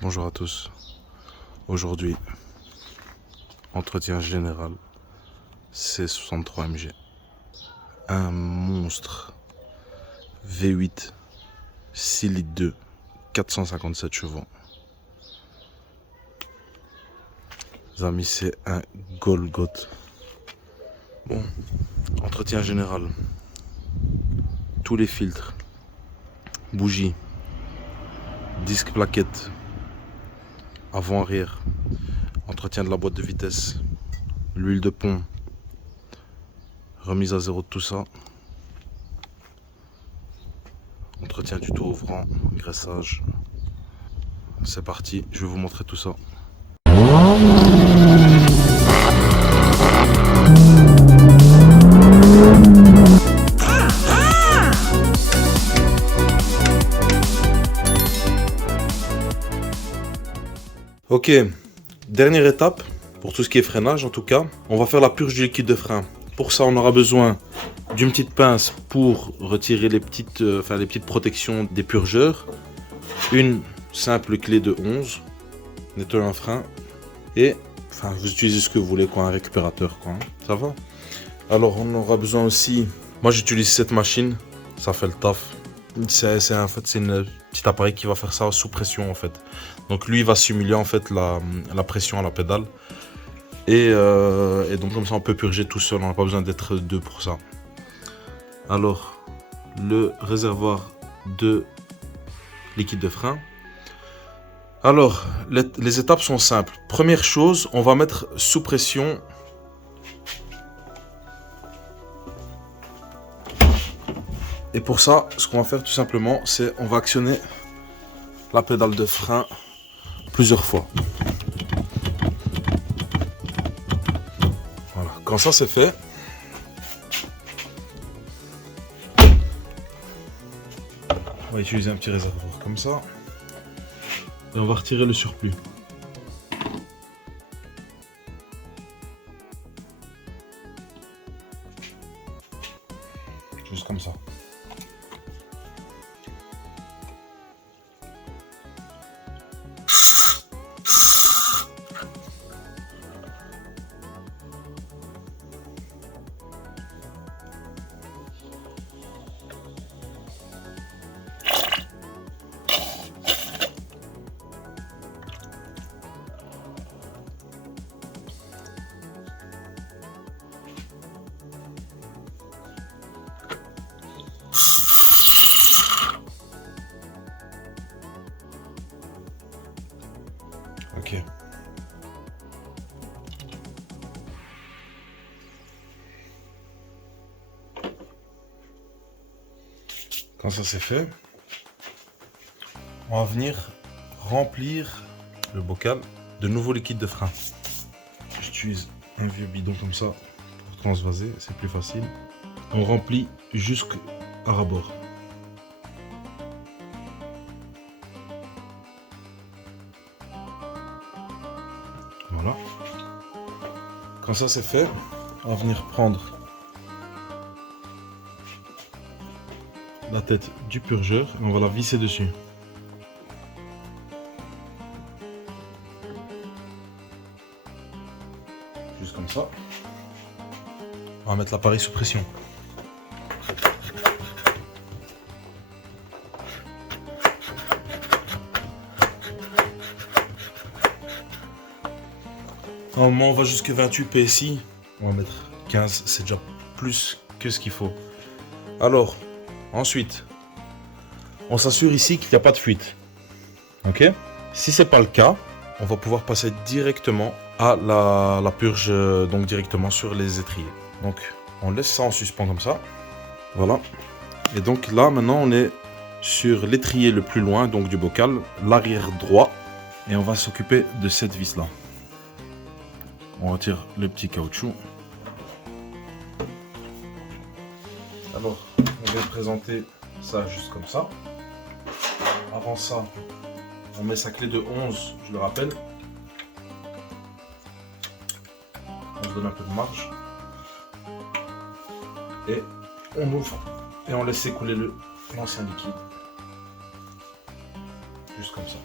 Bonjour à tous. Aujourd'hui, entretien général C63 MG. Un monstre V8 6 litres 2, 457 chevaux. Les amis, c'est un Golgoth. Bon, entretien général. Tous les filtres, bougies, disque plaquettes, avant-arrière, entretien de la boîte de vitesse, l'huile de pont, remise à zéro de tout ça, entretien du tout ouvrant, graissage. C'est parti, je vais vous montrer tout ça. Ok, dernière étape, pour tout ce qui est freinage en tout cas, on va faire la purge du liquide de frein. Pour ça, on aura besoin d'une petite pince pour retirer les petites protections des purgeurs, une simple clé de 11, nettoyer un frein, et vous utilisez ce que vous voulez, quoi, un récupérateur, quoi, hein. Ça va. Alors on aura besoin aussi, moi j'utilise cette machine, ça fait le taf. C'est une petit appareil qui va faire ça sous pression en fait. Donc lui il va simuler en fait la pression à la pédale. Et donc comme ça on peut purger tout seul, on n'a pas besoin d'être deux pour ça. Alors le réservoir de liquide de frein. Alors les étapes sont simples. Première chose, on va mettre sous pression. Et pour ça, ce qu'on va faire tout simplement, c'est on va actionner la pédale de frein plusieurs fois. Voilà, quand ça c'est fait, on va utiliser un petit réservoir comme ça. Et on va retirer le surplus. Juste comme ça. Ok. Quand ça c'est fait, on va venir remplir le bocal de nouveau liquide de frein. J'utilise un vieux bidon comme ça pour transvaser, c'est plus facile. On remplit jusqu'à ras-bord. Voilà. Quand ça c'est fait, on va venir prendre la tête du purgeur et on va la visser dessus. Juste comme ça. On va mettre l'appareil sous pression. Normalement on va jusqu'à 28 PSI. On va mettre 15, c'est déjà plus que ce qu'il faut. Alors, ensuite, on s'assure ici qu'il n'y a pas de fuite. Ok? Si c'est pas le cas, on va pouvoir passer directement à la purge, donc directement sur les étriers. Donc, on laisse ça en suspens comme ça. Voilà. Et donc là, maintenant, on est sur l'étrier le plus loin, donc du bocal, l'arrière droit. Et on va s'occuper de cette vis-là. On retire le petit caoutchouc. Alors, on va présenter ça juste comme ça. Avant ça, on met sa clé de 11, je le rappelle. On se donne un peu de marge. Et on ouvre et on laisse écouler l'ancien liquide. Juste comme ça.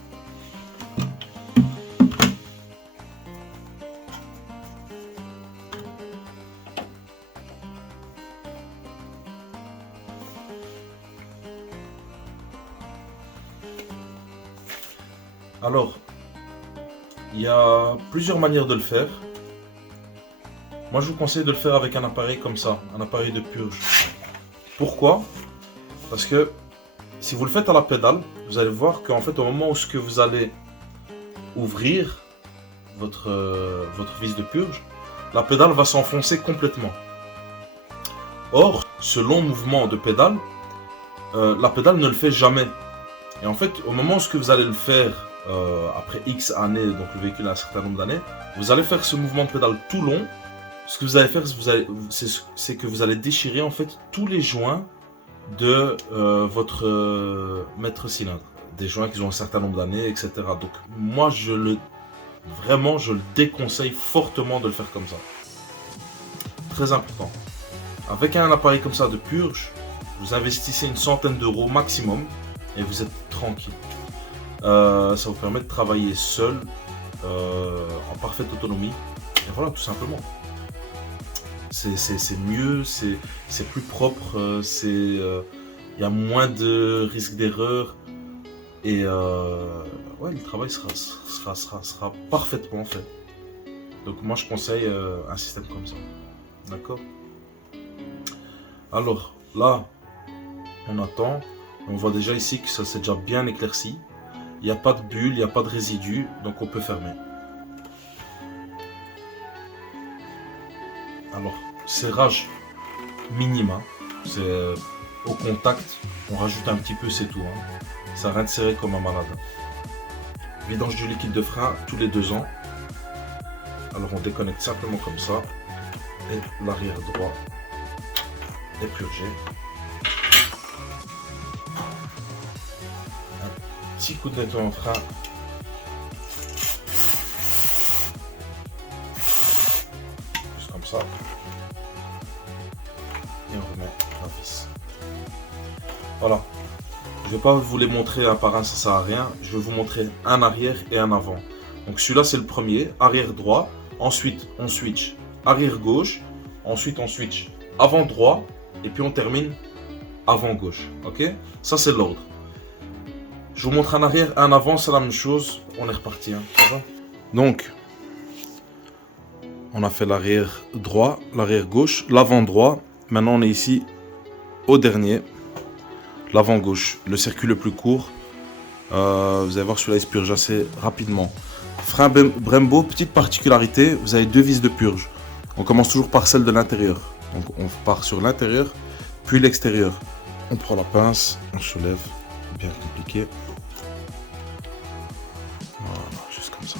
Alors, il y a plusieurs manières de le faire. Moi, je vous conseille de le faire avec un appareil comme ça, un appareil de purge. Pourquoi? Parce que si vous le faites à la pédale, vous allez voir qu'en fait, au moment où vous allez ouvrir votre vis de purge, la pédale va s'enfoncer complètement. Or, ce long mouvement de pédale, la pédale ne le fait jamais. Et en fait, au moment où vous allez le faire, après X années, donc le véhicule a un certain nombre d'années, vous allez faire ce mouvement de pédale tout long. Ce que vous allez faire, c'est que vous allez déchirer en fait tous les joints de votre maître cylindre. Des joints qui ont un certain nombre d'années, etc. Donc moi, je le déconseille fortement de le faire comme ça. Très important. Avec un appareil comme ça de purge, vous investissez une centaine d'euros maximum et vous êtes tranquille. Ça vous permet de travailler seul, en parfaite autonomie. Et voilà, tout simplement. C'est mieux, c'est plus propre, y a moins de risques d'erreur. Et ouais, le travail sera parfaitement fait. Donc moi je conseille un système comme ça. D'accord? Alors là, on attend. On voit déjà ici que ça s'est déjà bien éclairci. Il n'y a pas de bulle, il n'y a pas de résidus, donc on peut fermer. Alors, serrage minima, c'est au contact, on rajoute un petit peu, c'est tout. Ça rien de serré comme un malade. Vidange du liquide de frein tous les 2 ans. Alors on déconnecte simplement comme ça. Et l'arrière droit est purgé. Un petit coup de nettoyant de frein. Juste comme ça. Et on remet la vis. Voilà. Je ne vais pas vous les montrer un par un, ça sert à rien. Je vais vous montrer un arrière et un avant. Donc celui-là c'est le premier, arrière droit. Ensuite on switch arrière gauche. Ensuite on switch avant droit. Et puis on termine avant gauche. Ok? Ça c'est l'ordre. Je vous montre un arrière, un avant, c'est la même chose. On est reparti. Ça va? Donc, on a fait l'arrière droit, l'arrière gauche, l'avant droit. Maintenant on est ici au dernier. L'avant gauche, le circuit le plus court. Vous allez voir, celui-là il se purge assez rapidement. Frein Brembo, petite particularité, vous avez 2 vis de purge. On commence toujours par celle de l'intérieur. Donc on part sur l'intérieur, puis l'extérieur. On prend la pince, on soulève, bien compliqué. Voilà, juste comme ça.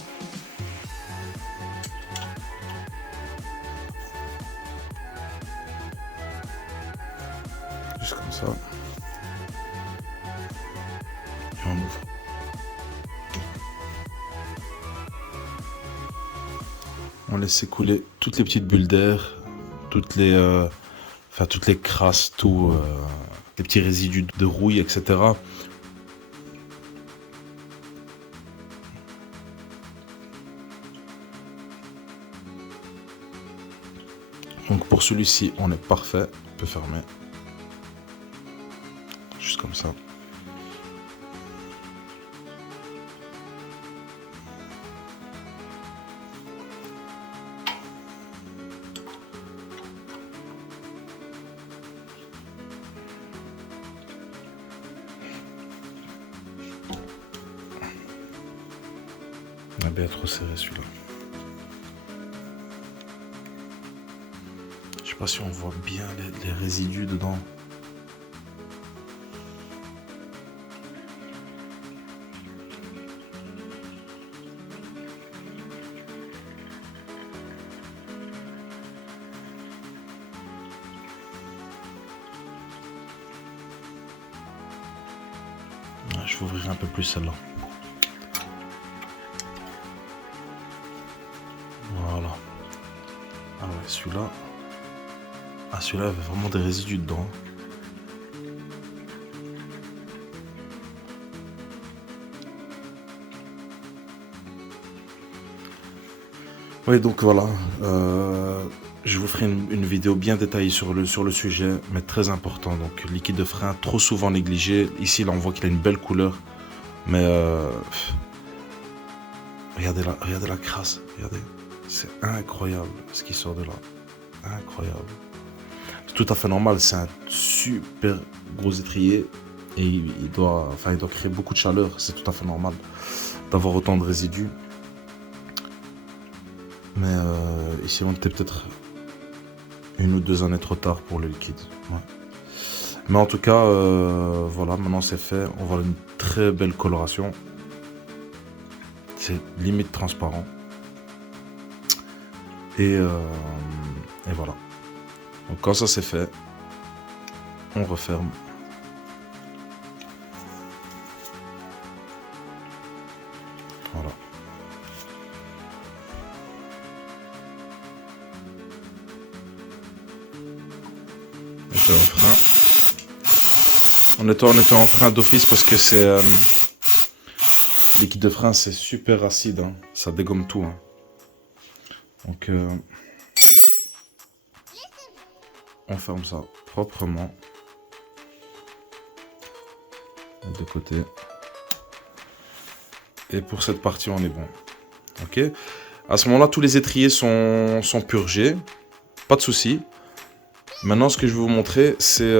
Juste comme ça. Et on ouvre. On laisse s'écouler toutes les petites bulles d'air, toutes les crasses, les petits résidus de rouille, etc. Donc pour celui-ci, on est parfait. On peut fermer. Juste comme ça. On a bien trop serré celui-là. Je sais pas si on voit bien les résidus dedans. Je vais ouvrir un peu plus celle-là. Voilà. Ah ouais, celui-là. Ah, celui-là avait vraiment des résidus dedans. Oui, donc voilà. Je vous ferai une vidéo bien détaillée sur le sujet, mais très important. Donc, liquide de frein, trop souvent négligé. Ici, là, on voit qu'il a une belle couleur. Mais Regardez la crasse, regardez. C'est incroyable ce qui sort de là. Incroyable. C'est tout à fait normal, c'est un super gros étrier et il doit créer beaucoup de chaleur. C'est tout à fait normal d'avoir autant de résidus. Mais ici, on était peut-être 1 ou 2 années trop tard pour le liquide. Ouais. Mais en tout cas, voilà, maintenant c'est fait. On voit une très belle coloration. C'est limite transparent. Et voilà. Donc quand ça c'est fait, on referme. Voilà. On était en frein. On était en frein d'office parce que c'est liquide de frein, c'est super acide, hein. Ça dégomme tout, hein. Donc on ferme ça proprement de côté. Et pour cette partie, on est bon. Ok. À ce moment-là, tous les étriers sont purgés. Pas de souci. Maintenant, ce que je vais vous montrer, c'est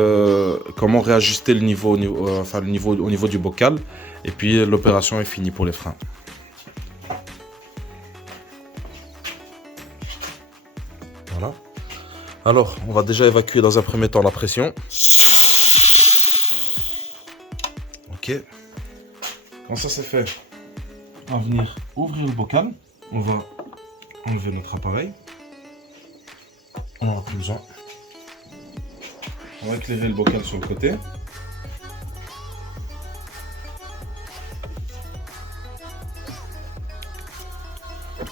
comment réajuster le niveau, au niveau du bocal. Et puis, l'opération est finie pour les freins. Voilà. Alors, on va déjà évacuer dans un premier temps la pression. Ok. Quand ça c'est fait, on va venir ouvrir le bocal. On va enlever notre appareil. On n'en a plus besoin. On va éclairer le bocal sur le côté.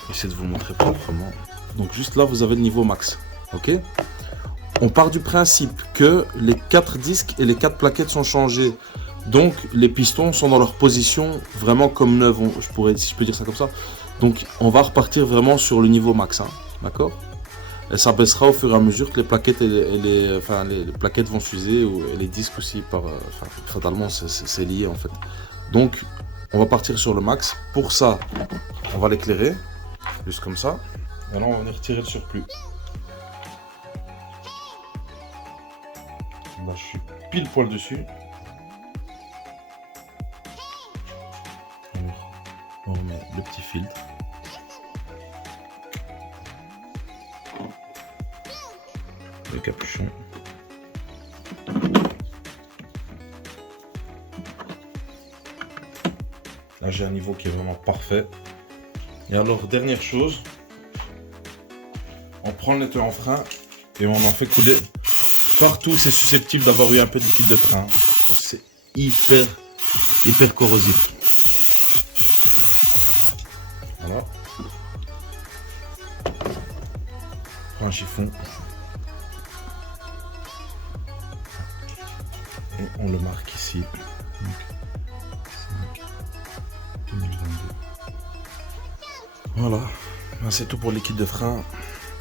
J'essaie de vous montrer proprement. Donc juste là, vous avez le niveau max. Ok. On part du principe que les 4 disques et les 4 plaquettes sont changés. Donc les pistons sont dans leur position vraiment comme neuves, si je peux dire ça comme ça. Donc on va repartir vraiment sur le niveau max, hein, d'accord? Et ça baissera au fur et à mesure que les plaquettes, les plaquettes vont s'user, et les disques aussi, fatalement c'est lié en fait. Donc on va partir sur le max. Pour ça, on va l'éclairer, juste comme ça. Maintenant on va venir tirer le surplus. Là je suis pile poil dessus. On remet le petit filtre. Le capuchon. Là j'ai un niveau qui est vraiment parfait. Et alors dernière chose, on prend le nettoyant en frein et on en fait couler partout où c'est susceptible d'avoir eu un peu de liquide de frein. C'est hyper corrosif. Voilà. On prend un chiffon. Et on le marque ici. Donc, 5 2022. Voilà. C'est tout pour le liquide de frein.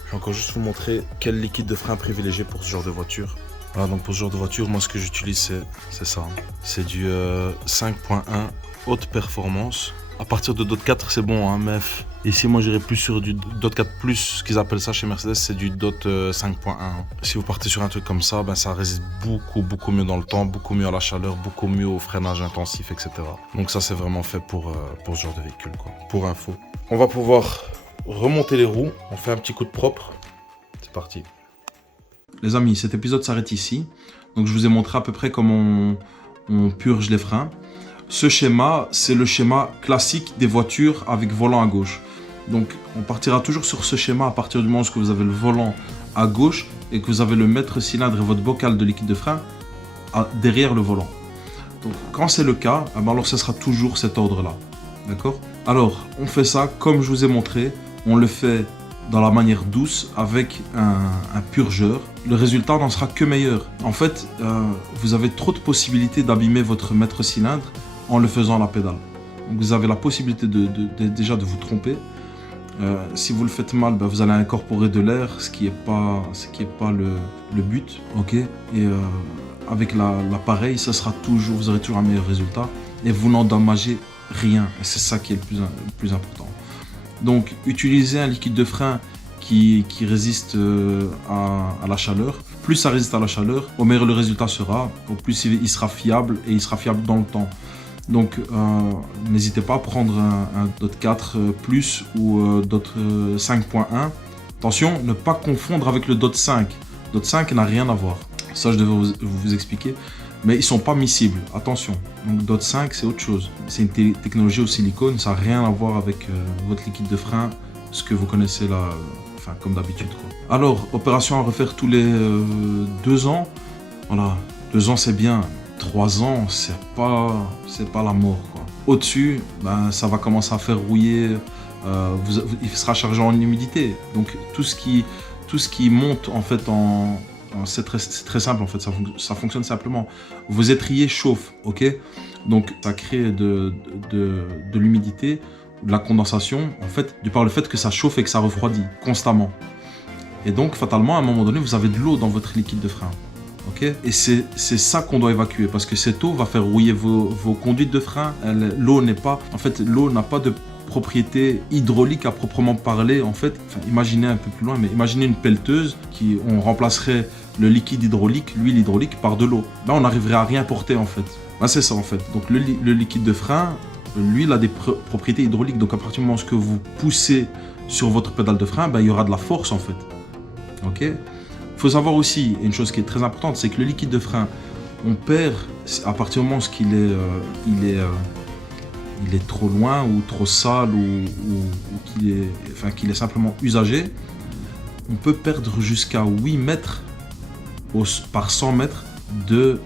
Je vais encore juste vous montrer quel liquide de frein privilégier pour ce genre de voiture. Voilà, donc pour ce genre de voiture, moi ce que j'utilise c'est ça. C'est du 5.1 haute performance. À partir de DOT 4 c'est bon, hein, mais ici moi j'irai plus sur du DOT 4+, ce qu'ils appellent ça chez Mercedes, c'est du DOT 5.1. Si vous partez sur un truc comme ça, ben, ça résiste beaucoup mieux dans le temps, beaucoup mieux à la chaleur, beaucoup mieux au freinage intensif, etc. Donc ça c'est vraiment fait pour ce genre de véhicule, quoi. Pour info. On va pouvoir remonter les roues, on fait un petit coup de propre. C'est parti. Les amis, cet épisode s'arrête ici. Donc je vous ai montré à peu près comment on purge les freins. Ce schéma, c'est le schéma classique des voitures avec volant à gauche. Donc on partira toujours sur ce schéma à partir du moment où vous avez le volant à gauche et que vous avez le maître cylindre et votre bocal de liquide de frein derrière le volant. Donc quand c'est le cas, alors ce sera toujours cet ordre-là. D'accord? Alors on fait ça comme je vous ai montré. On le fait dans la manière douce avec un purgeur. Le résultat n'en sera que meilleur. En fait, vous avez trop de possibilités d'abîmer votre maître cylindre en le faisant à la pédale. Donc vous avez la possibilité déjà de vous tromper. Si vous le faites mal, ben vous allez incorporer de l'air, ce qui est pas le but, ok. Et avec l'appareil, ça sera toujours, vous aurez toujours un meilleur résultat et vous n'endommagez rien. Et c'est ça qui est le plus important. Donc utilisez un liquide de frein qui résiste à la chaleur. Plus ça résiste à la chaleur, au meilleur le résultat sera, au plus il sera fiable et il sera fiable dans le temps. Donc n'hésitez pas à prendre un DOT 4 Plus ou DOT 5.1. Attention, ne pas confondre avec le DOT 5. DOT 5 n'a rien à voir. Ça, je devais vous expliquer. Mais ils ne sont pas miscibles, attention. Donc DOT 5, c'est autre chose. C'est une technologie au silicone, ça n'a rien à voir avec votre liquide de frein, ce que vous connaissez là, enfin comme d'habitude. Alors, opération à refaire tous les 2 ans. Voilà, 2 ans c'est bien. 3 ans, c'est pas la mort, quoi. Au-dessus, ben, ça va commencer à faire rouiller, il sera chargé en humidité. Donc tout ce qui monte en fait c'est très simple en fait, ça fonctionne simplement. Vos étriers chauffent, ok? Donc ça crée de l'humidité, de la condensation, en fait, par le fait que ça chauffe et que ça refroidit constamment. Et donc fatalement, à un moment donné, vous avez de l'eau dans votre liquide de frein. Okay, et c'est ça qu'on doit évacuer, parce que cette eau va faire rouiller vos conduites de frein. L'eau n'a pas de propriété hydraulique à proprement parler. En fait, imaginez un peu plus loin, mais imaginez une pelleteuse on remplacerait le liquide hydraulique, l'huile hydraulique par de l'eau. Là, on n'arriverait à rien porter en fait. Là, c'est ça en fait. Donc le liquide de frein, lui, il a des propriétés hydrauliques. Donc à partir du moment où vous poussez sur votre pédale de frein, ben, il y aura de la force en fait. Ok. Il faut savoir aussi, une chose qui est très importante, c'est que le liquide de frein, on perd à partir du moment où il est trop loin ou trop sale ou qu'il est simplement usagé. On peut perdre jusqu'à 8 mètres par 100 mètres de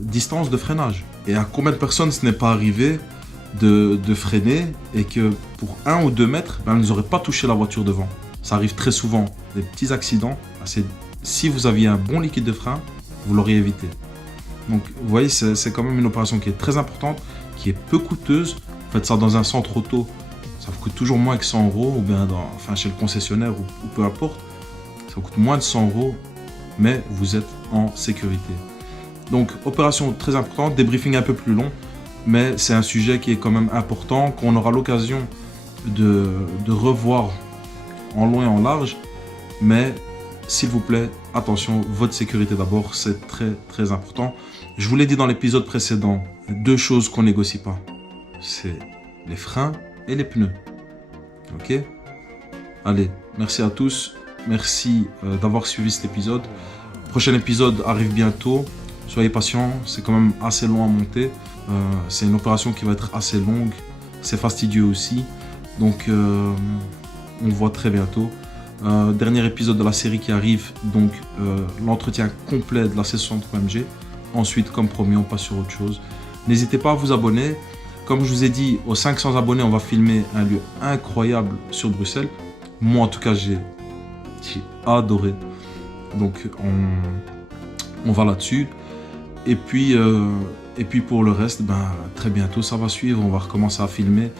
distance de freinage. Et à combien de personnes ce n'est pas arrivé de freiner et que pour 1 ou 2 mètres, ben, ils n'auraient pas touché la voiture devant. Ça arrive très souvent, des petits accidents. Si vous aviez un bon liquide de frein, vous l'auriez évité. Donc vous voyez, c'est quand même une opération qui est très importante, qui est peu coûteuse. Faites ça dans un centre auto, ça vous coûte toujours moins que 100 €, ou bien chez le concessionnaire ou peu importe. Ça vous coûte moins de 100 €, mais vous êtes en sécurité. Donc opération très importante, débriefing un peu plus long, mais c'est un sujet qui est quand même important, qu'on aura l'occasion de revoir en long et en large, mais s'il vous plaît, attention, votre sécurité d'abord, c'est très très important. Je vous l'ai dit dans l'épisode précédent, 2 choses qu'on négocie pas. C'est les freins et les pneus. Ok? Allez, merci à tous. Merci d'avoir suivi cet épisode. Le prochain épisode arrive bientôt. Soyez patients, c'est quand même assez long à monter. C'est une opération qui va être assez longue. C'est fastidieux aussi. Donc, on voit très bientôt. Dernier épisode de la série qui arrive, donc l'entretien complet de la C63 MG. Ensuite, comme promis, on passe sur autre chose. N'hésitez pas à vous abonner. Comme je vous ai dit, aux 500 abonnés, on va filmer un lieu incroyable sur Bruxelles. Moi, en tout cas, j'ai adoré. Donc, on va là-dessus. Et puis pour le reste, ben, très bientôt, ça va suivre. On va recommencer à filmer.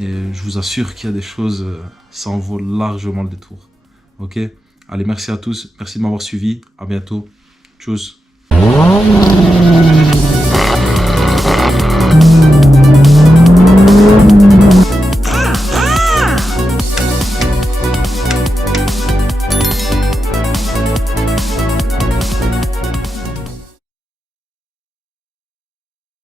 Et je vous assure qu'il y a des choses, ça en vaut largement le détour. Ok? Allez, merci à tous. Merci de m'avoir suivi. À bientôt. Tchuss.